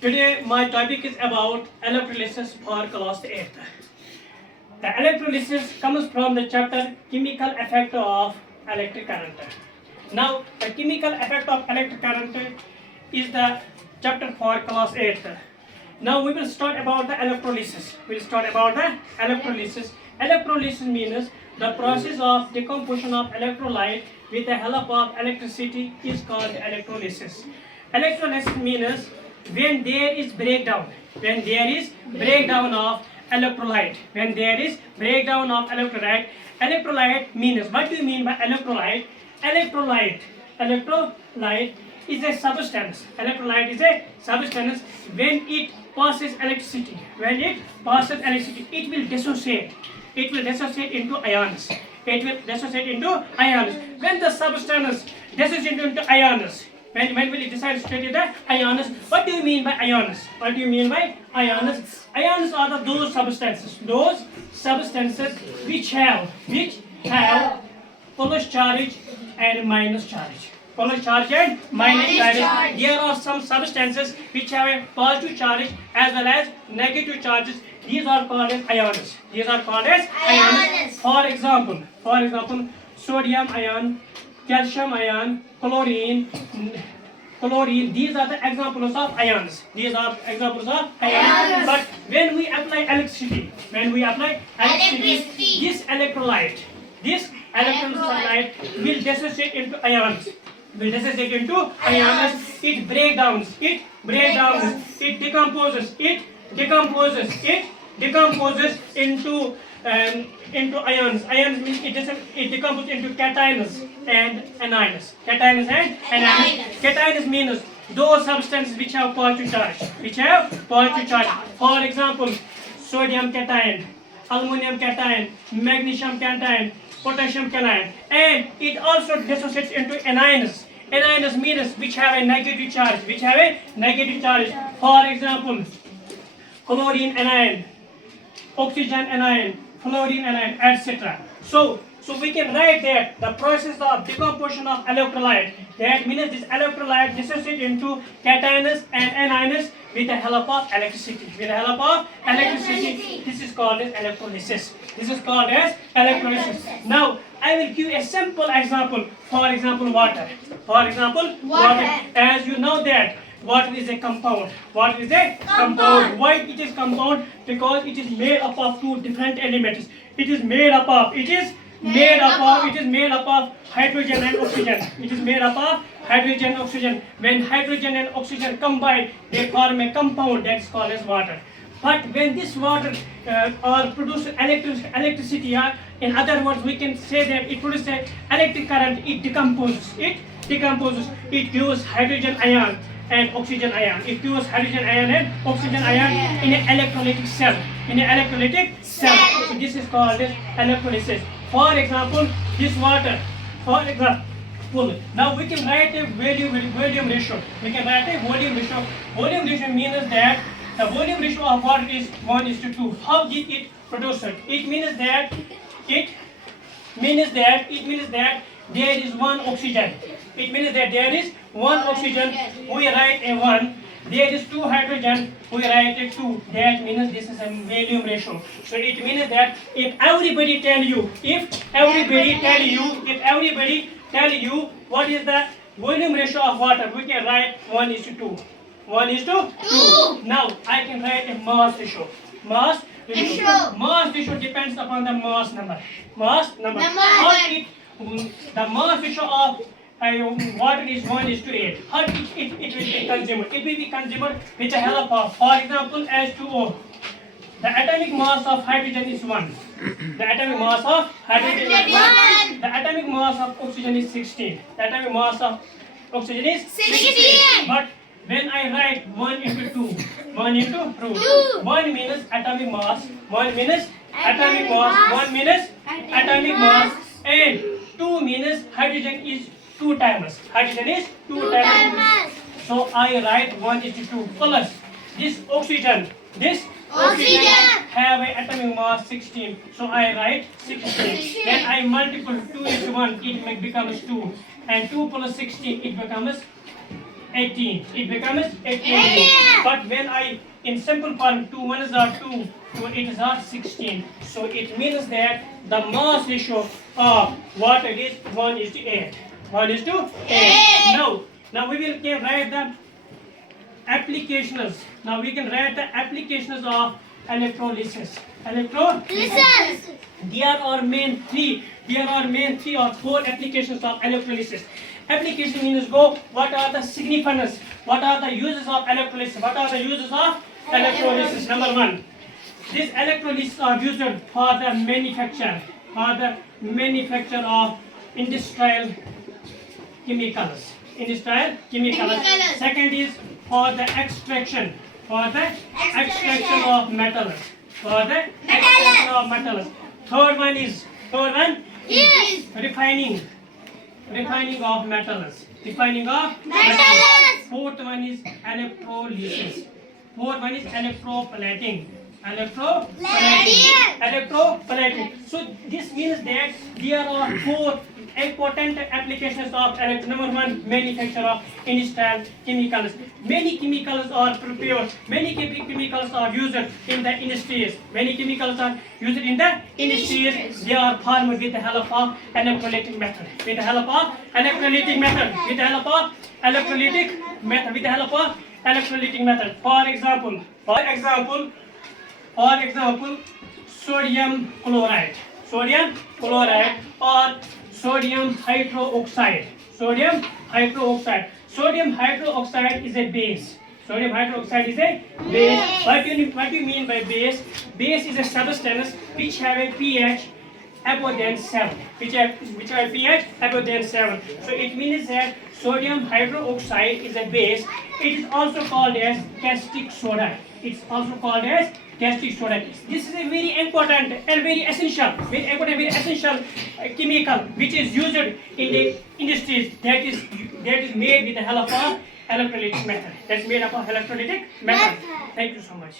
Today my topic is about electrolysis for class 8th. The electrolysis comes from the chapter chemical effect of electric current. Now the chemical effect of electric current is the chapter for class 8th. Now we will start about the electrolysis. We will start about the electrolysis. Electrolysis means the process of decomposition of electrolyte with the help of electricity is called electrolysis. Electrolysis means when there is breakdown of electrolyte, electrolyte means, what do you mean by electrolyte? Electrolyte is a substance. Electrolyte is a substance. When it passes electricity, it will dissociate into ions. When the substance dissociates into ions, when will it decide to study the ions? What do you mean by ions? Ions are those substances which have plus charge and minus charge. There are some substances which have a positive charge as well as negative charges. These are called as ions. For example, sodium ion, calcium ion, chlorine. These are the examples of ions. But when we apply electricity, this electrolyte will dissociate into ions. It decomposes into ions. Ions means it decomposes into cations and anions. Cations means those substances which have positive charge. For example, sodium cation, aluminum cation, magnesium cation, potassium cation, and it also dissociates into anions. Anions means which have a negative charge. For example, chlorine anion, oxygen anion, fluorine anion, etc. So we can write that the process of decomposition of electrolyte, that means this electrolyte dissociates into cations and anions with the help of electricity. This is called as electrolysis. Now I will give a simple example. For example, water. As you know that water is a compound. Why it is compound? Because it is made up of two different elements. It is made up of hydrogen and oxygen. When hydrogen and oxygen combine, they form a compound that is called as water. But when this water produces electricity, in other words, we can say that it produces electric current. It decomposes. It gives hydrogen ion and oxygen ion. In an electrolytic cell. So this is called as electrolysis. For example, this water. Now we can write a volume ratio. Volume ratio means that the volume ratio of water is 1:2. How did it produce it? It means that there is one oxygen. We write a 1. There is 2 hydrogen. We write a 2. That means this is a volume ratio. So it means that if everybody tell you what is the volume ratio of water, we can write 1:2. Now I can write a mass ratio. Mass ratio depends upon the mass number. The mass ratio of water is 1:8. How it will be consumed? It will be consumed with the help of, for example, H2O. The atomic mass of hydrogen is 1. The atomic mass of oxygen is 16. But when I write 1:2, 1 means atomic mass, 1 means atomic mass, and 2 means hydrogen is 2 times. So I write 1:2 plus this oxygen have an atomic mass 16. So I write 16. Then I multiply 2 into 1, it becomes 2. And 2 plus 16, it becomes 18. It becomes 18. But when I, in simple form, 2 1s are 2, 2 8s are 16. So it means that the mass ratio of water is 1 is to 8. 1 is to 8. Now we will can write the applications. Now we can write the applications of electrolysis. Electrolysis. There are main three or four applications of electrolysis. Application means go, what are the significance? What are the uses of electrolysis? What are the uses of electrolysis? Number one, these electrolysis are used for the manufacture of industrial chemicals. Second is for the extraction of metals. Third one is refining of metals. Fourth one is electrolysis. Electroplating. So this means that there are four important applications of number one, manufacture of industrial chemicals. Many chemicals are prepared. Many chemicals are used in the industries. They are formed with the help of electrolytic method. For example, sodium chloride or sodium hydroxide. Sodium hydroxide is a base. What do you mean by base? Base is a substance which have a pH above than 7. Which have pH above than 7. So it means that sodium hydroxide is a base. It is also called as caustic soda. This is a very important and very essential chemical which is used in the industries, that is made with the help of electrolytic method. Thank you so much.